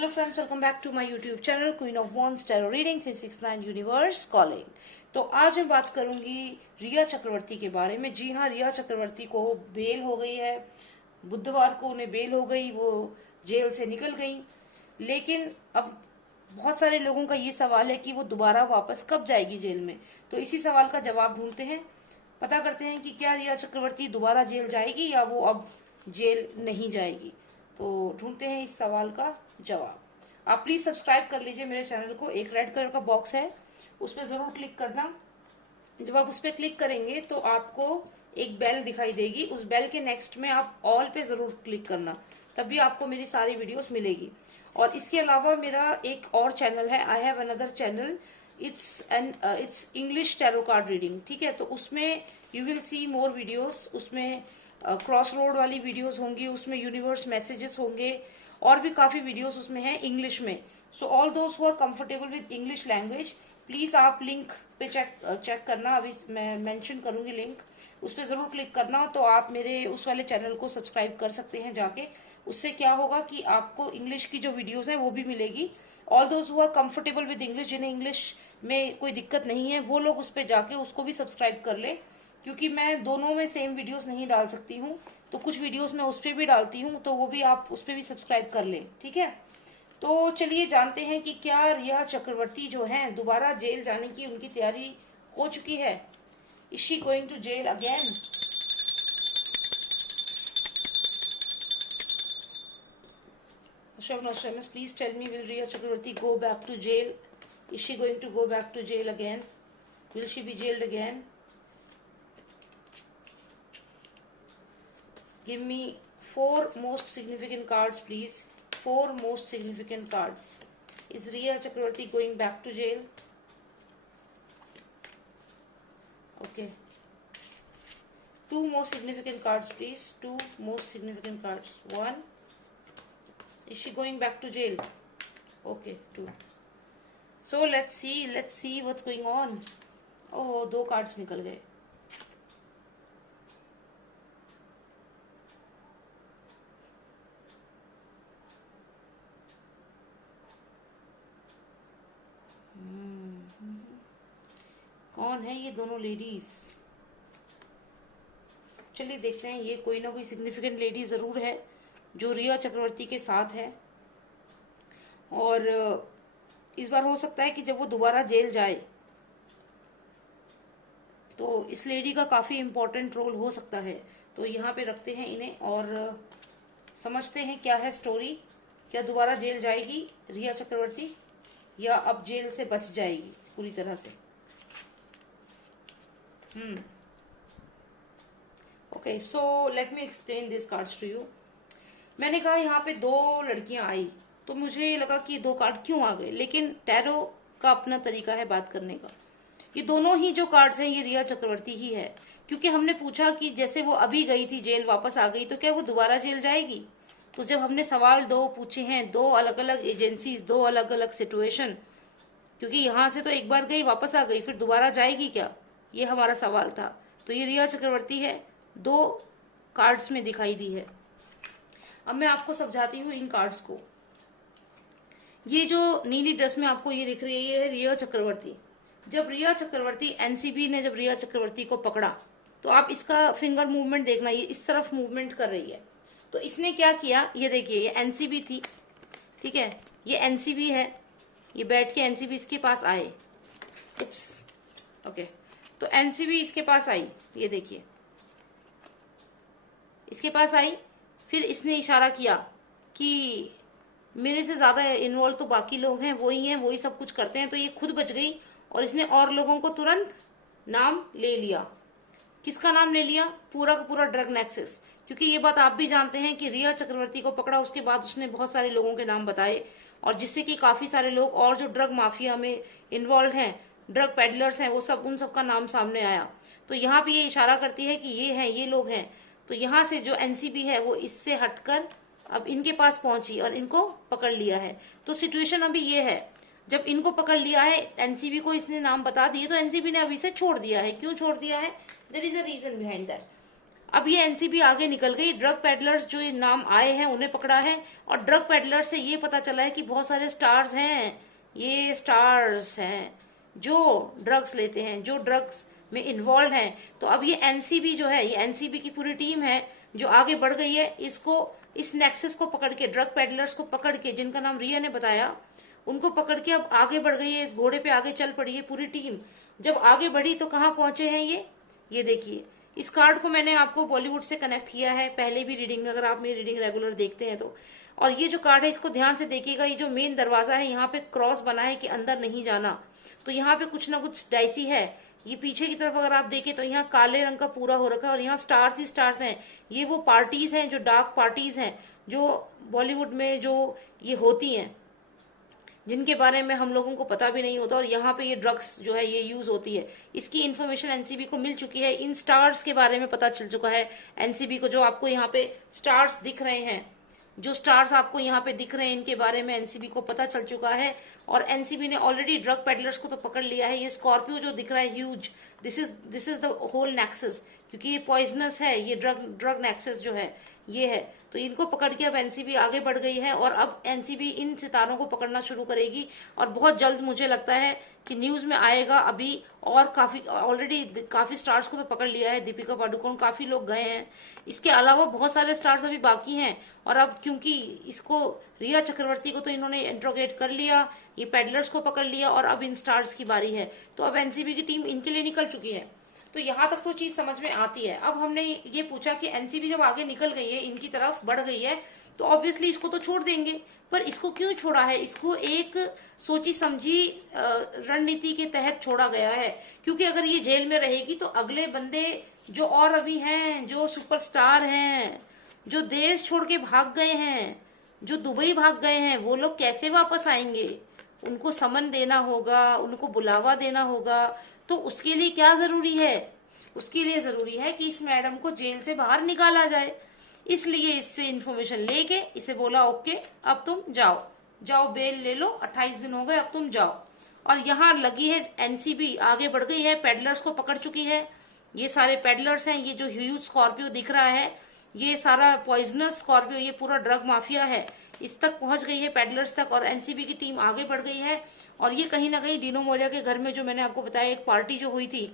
Hello friends, welcome back to my YouTube channel queen of wands tarot reading 369 universe calling. तो आज मैं बात करूंगी रिया चक्रवर्ती के बारे में। जी हाँ, रिया चक्रवर्ती को बेल हो गई है। बुधवार को उन्हें बेल हो गई, वो जेल से निकल गई। लेकिन अब बहुत सारे लोगों का ये सवाल है कि वो दोबारा वापस कब जाएगी जेल में। तो इसी सवाल का जवाब ढूंढते हैं, पता करते हैं कि क्या रिया चक्रवर्ती दोबारा जेल जाएगी या वो अब जेल नहीं जाएगी। तो ढूंढते हैं इस सवाल का जवाब। आप प्लीज सब्सक्राइब कर लीजिए मेरे चैनल को। एक रेड कलर का बॉक्स है, उस पर जरूर क्लिक करना। जब आप उस पर क्लिक करेंगे तो आपको एक बेल दिखाई देगी। उस बेल के नेक्स्ट में आप ऑल पे जरूर क्लिक करना, तभी आपको मेरी सारी वीडियोस मिलेगी। और इसके अलावा मेरा एक और चैनल है, I have another channel, it's English tarot card reading. ठीक है, तो उसमें you will see more videos. उसमें क्रॉस रोड वाली वीडियोस होंगी, उसमें यूनिवर्स मैसेजेस होंगे और भी काफी वीडियोस उसमें हैं इंग्लिश में। So all those who are comfortable with English language, please आप लिंक पे चेक करना। अभी मैं मेंशन करूंगी लिंक, उस पर जरूर क्लिक करना। तो आप मेरे उस वाले चैनल को सब्सक्राइब कर सकते हैं जाके। उससे क्या होगा कि आपको इंग्लिश की जो वीडियोस है वो भी मिलेगी। All those who are comfortable with English, जिन्हें इंग्लिश में कोई दिक्कत नहीं है, वो लोग उस पर जाके उसको भी सब्सक्राइब कर ले, क्योंकि मैं दोनों में सेम वीडियोस नहीं डाल सकती हूँ। तो कुछ वीडियोस मैं उस पर भी डालती हूँ, तो वो भी आप उस पर भी सब्सक्राइब कर लें। ठीक है, तो चलिए जानते हैं कि क्या रिया चक्रवर्ती जो हैं दोबारा जेल जाने की उनकी तैयारी हो चुकी है। Is she going to jail again? Please tell me, will Rhea Chakraborty go back to jail? Is she going to go back to jail again? Will she be jailed again? Give me 4 most significant cards, please. 4 most significant cards. Is Riya Chakravarti going back to jail? Okay. 2 most significant cards, please. 2 most significant cards. 1. Is she going back to jail? Okay, 2. So let's see what's going on. Oh, 2 cards निकल गए। कौन है ये दोनों ladies? चलिए देखते हैं। ये कोई ना कोई सिग्निफिकेंट लेडी जरूर है जो रिया चक्रवर्ती के साथ है। और इस बार हो सकता है कि जब वो दोबारा जेल जाए तो इस लेडी का काफी इंपॉर्टेंट रोल हो सकता है। तो यहाँ पे रखते हैं इन्हें और समझते हैं क्या है स्टोरी। क्या दोबारा जेल जाएगी रिया चक्रवर्ती या अब जेल से बच जाएगी पूरी तरह से? Okay, so let me explain this cards to you. मैंने कहा यहाँ पे 2 लड़कियां आई, तो मुझे लगा कि 2 कार्ड क्यों आ गए, लेकिन टैरो का अपना तरीका है बात करने का। ये दोनों ही जो कार्ड्स हैं ये रिया चक्रवर्ती ही है, क्योंकि हमने पूछा कि जैसे वो अभी गई थी जेल, वापस आ गई, तो क्या वो दोबारा जेल जाएगी? तो जब हमने सवाल 2 पूछे हैं, 2 अलग अलग एजेंसीज, 2 अलग अलग सिचुएशन, क्योंकि यहाँ से तो एक बार गई वापस आ गई, फिर दोबारा जाएगी क्या, ये हमारा सवाल था। तो ये रिया चक्रवर्ती है, 2 कार्ड्स में दिखाई दी है। अब मैं आपको समझाती हूँ इन कार्ड्स को। ये जो नीली ड्रेस में आपको ये दिख रही है, ये है रिया चक्रवर्ती। जब रिया चक्रवर्ती, एनसीबी ने जब रिया चक्रवर्ती को पकड़ा, तो आप इसका फिंगर मूवमेंट देखना, ये इस तरफ मूवमेंट कर रही है। तो इसने क्या किया, ये देखिए, ये एनसीबी थी, ठीक है, ये एनसीबी है, ये बैठ के एनसीबी इसके पास आए। उप्स, ओके, तो एनसीबी इसके पास आई, ये देखिए, इसके पास आई। फिर इसने इशारा किया कि मेरे से ज्यादा इन्वॉल्व तो बाकी लोग हैं, वही सब कुछ करते हैं। तो ये खुद बच गई और इसने और लोगों को तुरंत नाम ले लिया। किसका नाम ले लिया? पूरा का पूरा ड्रग नेक्सस। क्योंकि ये बात आप भी जानते हैं कि रिया चक्रवर्ती को पकड़ा, उसके बाद उसने बहुत सारे लोगों के नाम बताए, और जिससे कि काफी सारे लोग और जो ड्रग माफिया में इन्वॉल्व हैं, ड्रग पेडलर्स हैं, वो सब, उन सब का नाम सामने आया। तो यहाँ पे ये इशारा करती है कि ये हैं, ये लोग हैं। तो यहाँ से जो एनसीबी है वो इससे हटकर अब इनके पास पहुंची और इनको पकड़ लिया है। तो सिचुएशन अभी ये है, जब इनको पकड़ लिया है, एनसीबी को इसने नाम बता दिए, तो एनसीबी ने अभी से छोड़ दिया है। क्यों छोड़ दिया है? There is a reason behind that. अब ये एनसीबी आगे निकल गई, ड्रग पेडलर्स जो ये नाम आए हैं उन्हें पकड़ा है, और ड्रग पेडलर से ये पता चला है कि बहुत सारे स्टार्स हैं, ये स्टार्स हैं जो ड्रग्स लेते हैं, जो ड्रग्स में इन्वॉल्व हैं। तो अब ये एनसीबी जो है, ये एनसीबी की पूरी टीम है जो आगे बढ़ गई है, इसको इस नेक्सस को पकड़ के, ड्रग पेडलर्स को पकड़ के, जिनका नाम रिया ने बताया, उनको पकड़ के अब आगे बढ़ गई है, इस घोड़े पे आगे चल पड़ी है पूरी टीम। जब आगे बढ़ी तो कहाँ पहुंचे हैं ये देखिए, इस कार्ड को मैंने आपको बॉलीवुड से कनेक्ट किया है पहले भी रीडिंग में, अगर आप मेरी रीडिंग रेगुलर देखते हैं तो। और ये जो कार्ड है इसको ध्यान से देखिएगा, ये जो मेन दरवाजा है यहाँ पे क्रॉस बना है कि अंदर नहीं जाना, तो यहाँ पे कुछ ना कुछ डाइसी है। ये पीछे की तरफ अगर आप देखें तो यहाँ काले रंग का पूरा हो रखा है, और यहाँ स्टार्स ही स्टार्स हैं। ये वो पार्टीज हैं जो डार्क पार्टीज हैं जो बॉलीवुड में जो ये होती हैं, जिनके बारे में हम लोगों को पता भी नहीं होता, और यहाँ पे ये ड्रग्स जो है ये यूज होती है। इसकी इन्फॉर्मेशन एनसीबी को मिल चुकी है, इन स्टार्स के बारे में पता चल चुका है एनसीबी को। जो आपको यहाँ पे स्टार्स दिख रहे हैं, जो स्टार्स आपको यहाँ पे दिख रहे हैं, इनके बारे में एनसीबी को पता चल चुका है, और एनसीबी ने ऑलरेडी ड्रग पेडलर्स को तो पकड़ लिया है। ये स्कॉर्पियो जो दिख रहा है huge, this is the whole nexus, क्योंकि ये पॉइजनस है, ये ड्रग नेक्सस जो है ये है। तो इनको पकड़ के अब एनसीबी आगे बढ़ गई है, और अब एनसीबी इन सितारों को पकड़ना शुरू करेगी, और बहुत जल्द मुझे लगता है कि न्यूज में आएगा अभी। और काफी ऑलरेडी काफी स्टार्स को तो पकड़ लिया है, दीपिका पादुकोण, काफी लोग गए हैं, इसके अलावा बहुत सारे स्टार्स अभी बाकी हैं। और अब क्योंकि इसको रिया चक्रवर्ती को तो इन्होंने इंट्रोगेट कर लिया, ये पेडलर्स को पकड़ लिया, और अब इन स्टार्स की बारी है, तो अब एनसीबी की टीम इनके लिए निकल चुकी है। तो यहाँ तक तो चीज समझ में आती है। अब हमने ये पूछा कि एनसीबी जब आगे निकल गई है, इनकी तरफ बढ़ गई है, तो ऑब्वियसली इसको तो छोड़ देंगे, पर इसको क्यों छोड़ा है? इसको एक सोची समझी रणनीति के तहत छोड़ा गया है, क्योंकि अगर ये जेल में रहेगी तो अगले बंदे जो और अभी हैं, जो सुपरस्टार हैं, जो देश छोड़ के भाग गए हैं, जो दुबई भाग गए हैं, वो लोग कैसे वापस आएंगे? उनको समन देना होगा, उनको बुलावा देना होगा। तो उसके लिए क्या जरूरी है? उसके लिए जरूरी है कि इस मैडम को जेल से बाहर निकाला जाए। इसलिए इससे इंफॉर्मेशन लेके इसे बोला ओके अब तुम जाओ, जाओ बेल ले लो, 28 दिन हो गए, अब तुम जाओ। और यहाँ लगी है एनसीबी, आगे बढ़ गई है, पेडलर्स को पकड़ चुकी है। ये सारे पेडलर्स हैं, ये जो ह्यूज स्कॉर्पियो दिख रहा है, ये सारा पॉइजनस स्कॉर्पियो, ये पूरा ड्रग माफिया है, इस तक पहुंच गई है, पेडलर्स तक, और एनसीबी की टीम आगे बढ़ गई है। और ये कहीं ना कहीं डीनो मोरिया के घर में, जो मैंने आपको बताया एक पार्टी जो हुई थी,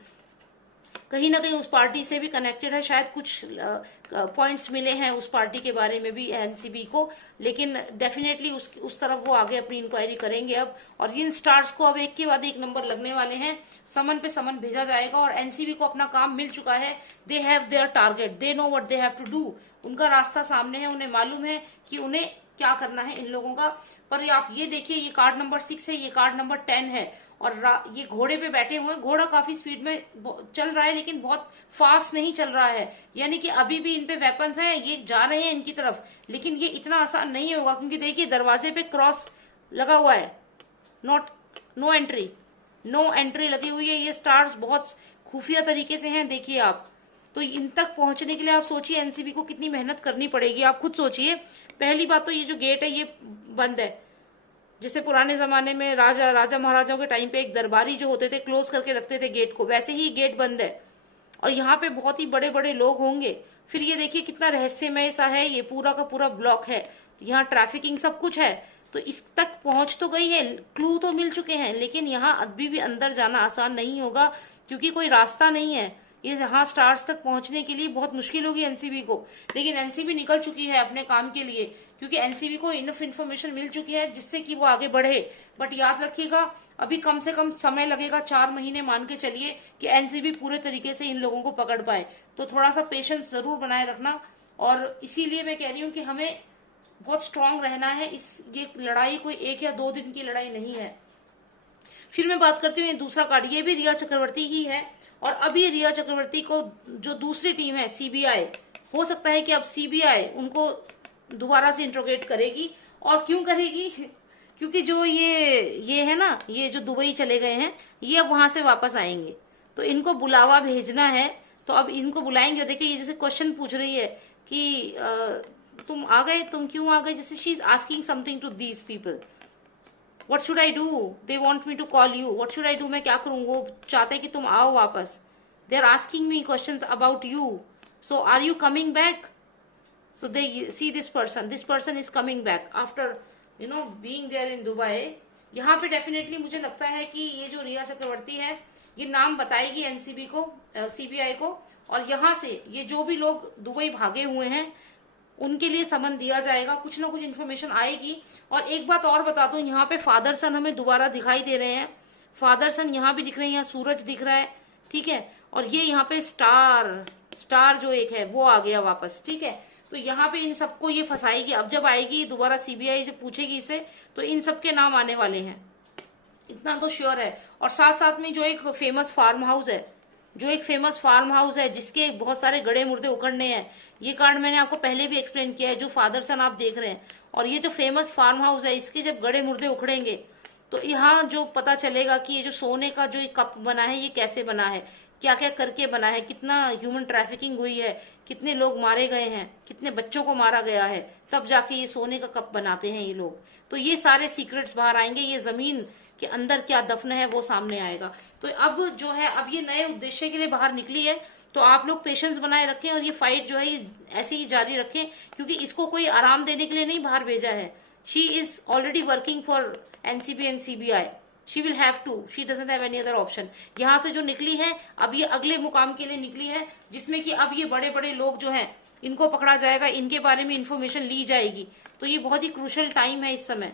कहीं ना कहीं उस पार्टी से भी कनेक्टेड है। शायद कुछ पॉइंट्स मिले हैं उस पार्टी के बारे में भी एनसीबी को, लेकिन डेफिनेटली उस तरफ वो आगे अपनी इंक्वायरी करेंगे अब। और इन स्टार्स को अब एक के बाद एक नंबर लगने वाले हैं, समन पे समन भेजा जाएगा, और एनसीबी को अपना काम मिल चुका है। They have their target, they know what they have to do. उनका रास्ता सामने है, उन्हें मालूम है कि उन्हें क्या करना है इन लोगों का। पर आप ये देखिए, ये कार्ड नंबर 6 है, ये कार्ड नंबर 10 है, और ये घोड़े पे बैठे हुए हैं। घोड़ा काफी स्पीड में चल रहा है, लेकिन बहुत फास्ट नहीं चल रहा है, यानी कि अभी भी इन पे वेपन्स हैं, ये जा रहे हैं इनकी तरफ, लेकिन ये इतना आसान नहीं होगा, क्योंकि देखिए दरवाजे पे क्रॉस लगा हुआ है, नो एंट्री, नो एंट्री लगी हुई है। ये स्टार्स बहुत खुफिया तरीके से हैं, देखिए आप। तो इन तक पहुंचने के लिए आप सोचिए एनसीबी को कितनी मेहनत करनी पड़ेगी, आप खुद सोचिए। पहली बात तो ये जो गेट है ये बंद है, जैसे पुराने जमाने में राजा महाराजाओं के टाइम पे एक दरबारी जो होते थे क्लोज करके रखते थे गेट को, वैसे ही गेट बंद है, और यहाँ पे बहुत ही बड़े बड़े लोग होंगे। फिर ये देखिए कितना रहस्यमय सा है, ये पूरा का पूरा ब्लॉक है, यहाँ ट्रैफिकिंग सब कुछ है। तो इस तक पहुंच तो गई है, क्लू तो मिल चुके हैं, लेकिन यहाँ अभी भी अंदर जाना आसान नहीं होगा, क्योंकि कोई रास्ता नहीं है। ये यहाँ स्टार्स तक पहुंचने के लिए बहुत मुश्किल होगी एनसीबी को, लेकिन एनसीबी निकल चुकी है अपने काम के लिए, क्योंकि एनसीबी को इनफ इन्फॉर्मेशन मिल चुकी है जिससे कि वो आगे बढ़े। बट याद रखिएगा अभी कम से कम समय लगेगा, 4 महीने मान के चलिए, कि एनसीबी पूरे तरीके से इन लोगों को पकड़ पाए। तो थोड़ा सा पेशेंस जरूर बनाए रखना, और इसीलिए मैं कह रही हूँ कि हमें बहुत स्ट्रांग रहना है। ये लड़ाई कोई 1 या 2 दिन की लड़ाई नहीं है। फिर मैं बात करती हूँ ये दूसरा कार्ड, ये भी रिया चक्रवर्ती ही है, और अभी रिया चक्रवर्ती को जो दूसरी टीम है सीबीआई, हो सकता है कि अब सीबीआई उनको दोबारा से इंट्रोगेट करेगी। और क्यों करेगी? क्योंकि जो ये है ना, ये जो दुबई चले गए हैं, ये अब वहां से वापस आएंगे, तो इनको बुलावा भेजना है। तो अब इनको बुलाएंगे। देखिए ये जैसे क्वेश्चन पूछ रही है कि तुम आ गए, तुम क्यों आ गए, जैसे she is asking something to these people, what should I do, they want me to call you, what should I do, मैं क्या करूं, वो चाहते हैं कि तुम आओ वापस। They are asking me questions about you, So are you coming back? So they see this person is coming back after being there in Dubai. यहाँ पे डेफिनेटली मुझे लगता है कि ये जो रिया चक्रवर्ती है ये नाम बताएगी एनसीबी को, सीबीआई को, और यहाँ से ये जो भी लोग दुबई भागे हुए हैं उनके लिए समन दिया जाएगा, कुछ ना कुछ इन्फॉर्मेशन आएगी। और एक बात और बता दूं, यहाँ पे फादर सन हमें दोबारा दिखाई दे रहे हैं, फादर सन यहाँ भी दिख रहे हैं, यहाँ सूरज दिख रहा है, ठीक है, और ये यहाँ पे स्टार जो एक है वो आ गया वापस, ठीक है। तो यहाँ पे इन सबको ये फंसाएगी। अब जब आएगी दोबारा सीबीआई से पूछेगी इसे, तो इन सबके नाम आने वाले हैं, इतना तो श्योर है। और साथ साथ में जो एक फेमस फार्म हाउस है जिसके बहुत सारे गड़े मुर्दे उखड़ने हैं, ये कार्ड मैंने आपको पहले भी एक्सप्लेन किया है, जो फादर सन आप देख रहे हैं। और ये जो फेमस फार्म हाउस है, इसके जब गड़े मुर्दे उखड़ेंगे तो यहाँ जो पता चलेगा कि ये जो सोने का जो कप बना है ये कैसे बना है, क्या क्या करके बना है, कितना ह्यूमन ट्रैफिकिंग हुई है, कितने लोग मारे गए हैं, कितने बच्चों को मारा गया है, तब जाके ये सोने का कप बनाते हैं ये लोग। तो ये सारे सीक्रेट्स बाहर आएंगे, ये जमीन के अंदर क्या दफन है वो सामने आएगा। तो अब जो है, अब ये नए उद्देश्य के लिए बाहर निकली है, तो आप लोग पेशेंस बनाए रखें और ये फाइट जो है ये ऐसे ही जारी रखें, क्योंकि इसको कोई आराम देने के लिए नहीं बाहर भेजा है। She is already working for NCB and CBI, she will have to, she doesn't have any other option. यहाँ से जो निकली है अब ये अगले मुकाम के लिए निकली है, जिसमें कि अब ये बड़े बड़े लोग जो हैं इनको पकड़ा जाएगा, इनके बारे में इंफॉर्मेशन ली जाएगी। तो ये बहुत ही क्रूशल टाइम है इस समय।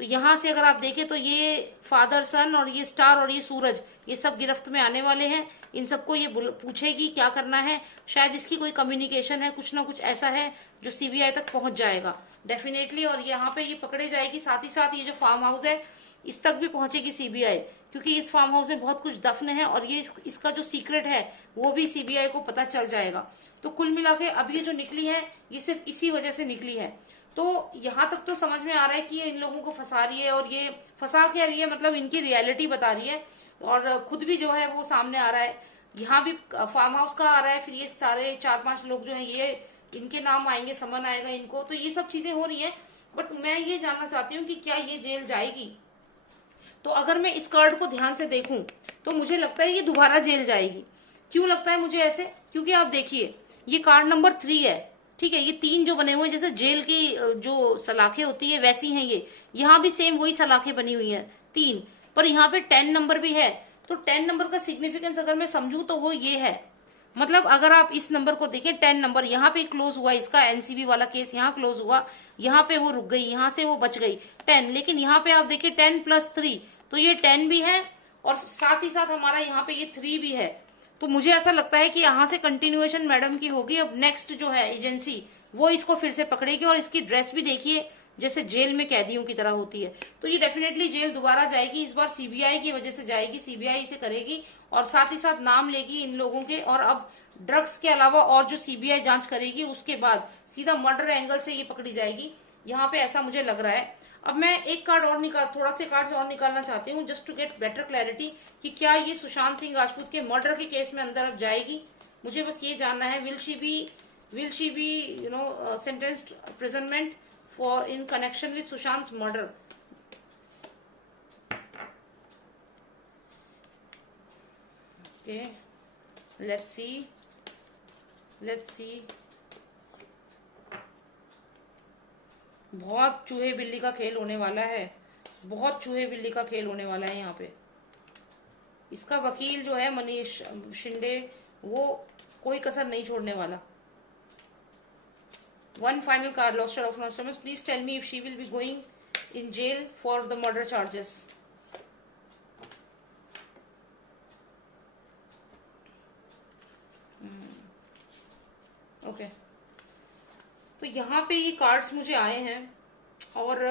तो यहाँ से अगर आप देखें तो ये फादर सन और ये स्टार और ये सूरज, ये सब गिरफ्त में आने वाले हैं। इन सबको ये पूछेगी क्या करना है, शायद इसकी कोई कम्युनिकेशन है, कुछ ना कुछ ऐसा है जो सीबीआई तक पहुंच जाएगा डेफिनेटली, और यहाँ पे ये पकड़े जाएगी। साथ ही साथ ये जो फार्म हाउस है इस तक भी पहुंचेगी सीबीआई, क्योंकि इस फार्म हाउस में बहुत कुछ दफन है और ये इसका जो सीक्रेट है वो भी सीबीआई को पता चल जाएगा। तो कुल मिला के अब ये जो निकली है ये सिर्फ इसी वजह से निकली है। तो यहाँ तक तो समझ में आ रहा है कि ये इन लोगों को फंसा रही है, और ये फंसा क्या रही है मतलब इनकी रियलिटी बता रही है, और खुद भी जो है वो सामने आ रहा है। यहाँ भी फार्म हाउस का आ रहा है, फिर ये सारे 4-5 लोग जो है ये इनके नाम आएंगे, समन आएगा इनको। तो ये सब चीजें हो रही है, बट मैं ये जानना चाहती हूँ कि क्या ये जेल जाएगी। तो अगर मैं इस कार्ड को ध्यान से देखूं तो मुझे लगता है ये दोबारा जेल जाएगी। क्यों लगता है मुझे ऐसे, क्योंकि आप देखिए ये कार्ड नंबर 3 है, ठीक है, ये 3 जो बने हुए हैं, जैसे जेल की जो सलाखें होती है वैसी हैं ये, यहाँ भी सेम वही सलाखें बनी हुई हैं 3, पर यहाँ पे 10 नंबर भी है। तो 10 नंबर का सिग्निफिकेंस अगर मैं समझूं तो वो ये है, मतलब अगर आप इस नंबर को देखें 10 नंबर, यहाँ पे क्लोज हुआ इसका एनसीबी वाला केस, यहाँ क्लोज हुआ, यहाँ पे वो रुक गई, यहाँ से वो बच गई 10, लेकिन यहाँ पे आप देखिए 10+3, तो ये 10 भी है और साथ ही साथ हमारा यहाँ पे ये 3 भी है। तो मुझे ऐसा लगता है कि यहाँ से कंटिन्यूएशन मैडम की होगी। अब नेक्स्ट जो है एजेंसी वो इसको फिर से पकड़ेगी, और इसकी ड्रेस भी देखिए जैसे जेल में कैदियों की तरह होती है। तो ये डेफिनेटली जेल दोबारा जाएगी, इस बार सीबीआई की वजह से जाएगी, सीबीआई इसे करेगी और साथ ही साथ नाम लेगी इन लोगों के। और अब ड्रग्स के अलावा और जो सीबीआई जांच करेगी उसके बाद सीधा मर्डर एंगल से ये पकड़ी जाएगी, यहाँ पे ऐसा मुझे लग रहा है। अब मैं एक कार्ड और थोड़ा से कार्ड और निकालना चाहती हूँ, just to get better clarity कि क्या ये सुशांत सिंह राजपूत के मर्डर के केस में अंदर अब जाएगी। मुझे बस ये जानना है, will she be sentenced imprisonment for in connection with Sushant's murder. Okay, let's see. बहुत चूहे बिल्ली का खेल होने वाला है, बहुत चूहे बिल्ली का खेल होने वाला है यहाँ पे। इसका वकील जो है मनीष शिंदे, वो कोई कसर नहीं छोड़ने वाला। One final card, Loster of Nostradamus. Please tell me if she will be going in jail for the murder charges. Okay. तो यहाँ पे ये कार्ड्स मुझे आए हैं और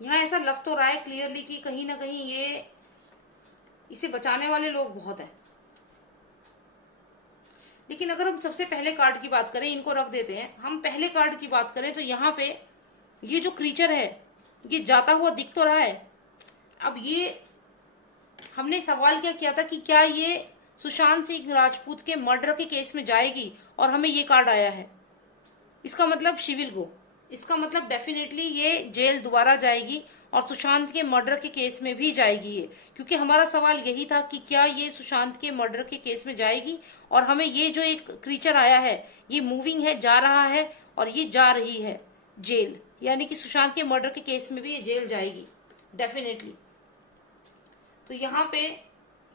यहाँ ऐसा लग तो रहा है क्लियरली कि कहीं ना कहीं ये इसे बचाने वाले लोग बहुत हैं। लेकिन अगर हम सबसे पहले कार्ड की बात करें, इनको रख देते हैं, हम पहले कार्ड की बात करें तो यहाँ पे ये जो क्रीचर है ये जाता हुआ दिख तो रहा है। अब ये हमने सवाल क्या किया था कि क्या ये सुशांत सिंह राजपूत के मर्डर के केस में जाएगी, और हमें ये कार्ड आया है, इसका मतलब शी विल गो। इसका मतलब डेफिनेटली ये जेल दोबारा जाएगी और सुशांत के मर्डर के केस में भी जाएगी ये, क्योंकि हमारा सवाल यही था कि क्या ये सुशांत के मर्डर के केस में जाएगी। और हमें ये जो एक क्रीचर आया है ये मूविंग है, जा रहा है और ये जा रही है जेल, यानी कि सुशांत के मर्डर के केस में भी ये जेल जाएगी डेफिनेटली। तो यहाँ पे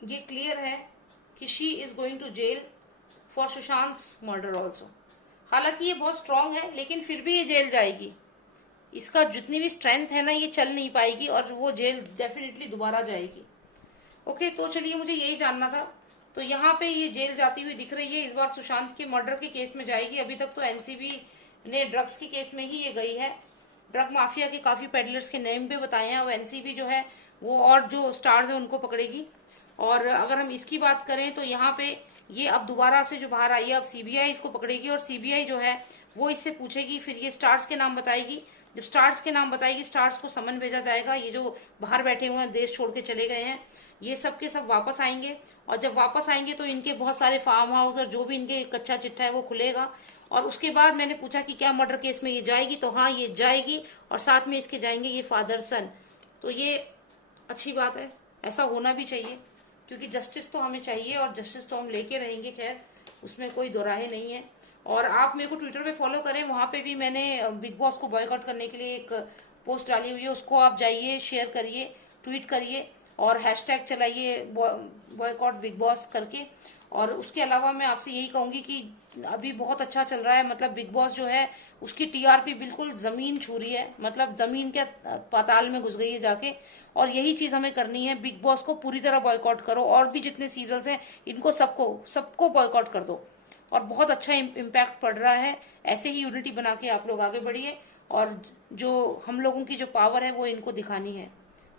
ये क्लियर है कि she is going to jail for Sushant murder also. हालांकि ये बहुत स्ट्रांग है लेकिन फिर भी ये जेल जाएगी। इसका जितनी भी स्ट्रेंथ है ना ये चल नहीं पाएगी और वो जेल डेफिनेटली दोबारा जाएगी। ओके, तो चलिए मुझे यही जानना था। तो यहाँ पे ये जेल जाती हुई दिख रही है, इस बार सुशांत के मर्डर के केस में जाएगी। अभी तक तो एनसीबी ने ड्रग्स के केस में ही ये गई है। ड्रग माफिया के काफी पेडलर्स के नेम भी बताए हैं। अब एनसीबी जो है वो और जो स्टार्स है उनको पकड़ेगी। और अगर हम इसकी बात करें तो यहाँ पे ये अब दोबारा से जो बाहर आई है, अब सीबीआई इसको पकड़ेगी और सीबीआई जो है वो इससे पूछेगी, फिर ये स्टार्स के नाम बताएगी। जब स्टार्स के नाम बताएगी, स्टार्स को समन भेजा जाएगा। ये जो बाहर बैठे हुए हैं, देश छोड़ के चले गए हैं, ये सब के सब वापस आएंगे। और जब वापस आएंगे तो इनके बहुत सारे फार्म हाउस और जो भी इनके कच्चा चिट्ठा है वो खुलेगा। और उसके बाद मैंने पूछा कि क्या मर्डर केस में ये जाएगी, तो हाँ ये जाएगी और साथ में इसके जाएंगे ये फादर सन। तो ये अच्छी बात है, ऐसा होना भी चाहिए क्योंकि जस्टिस तो हमें चाहिए और जस्टिस तो हम लेके रहेंगे, खैर उसमें कोई दोराहे नहीं है। और आप मेरे को ट्विटर पे फॉलो करें, वहां पे भी मैंने बिग बॉस को बॉयकॉट करने के लिए एक पोस्ट डाली हुई है, उसको आप जाइए, शेयर करिए, ट्वीट करिए और हैशटैग चलाइए बॉयकॉट बिग बॉस करके। और उसके अलावा मैं आपसे यही कहूंगी कि अभी बहुत अच्छा चल रहा है, मतलब बिग बॉस जो है उसकी टीआरपी बिल्कुल जमीन छू रही है, मतलब जमीन के पाताल में घुस गई है जाके। और यही चीज हमें करनी है, बिग बॉस को पूरी तरह बॉयकॉट करो और भी जितने सीरियल्स हैं इनको सबको बॉयकॉट कर दो। और बहुत अच्छा इम्पैक्ट पड़ रहा है। ऐसे ही यूनिटी बना के आप लोग आगे बढ़िए और जो हम लोगों की जो पावर है वो इनको दिखानी है,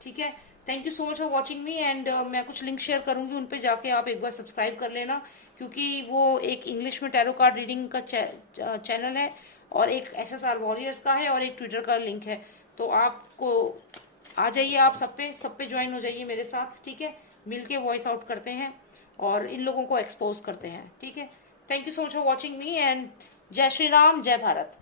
ठीक है। Thank you so much for watching me and मैं कुछ लिंक शेयर करूंगी, उन पे जाके आप एक बार सब्सक्राइब कर लेना, क्योंकि वो एक इंग्लिश में टैरो कार्ड रीडिंग का चैनल है और एक एसएसआर वॉरियर्स का है और एक ट्विटर का लिंक है। तो आपको आ जाइए, आप सब पे ज्वाइन हो जाइए मेरे साथ, ठीक है। मिलके वॉइस आउट करते हैं और इन लोगों को एक्सपोज करते हैं, ठीक है। Thank you so much for watching me and जय श्री राम, जय भारत।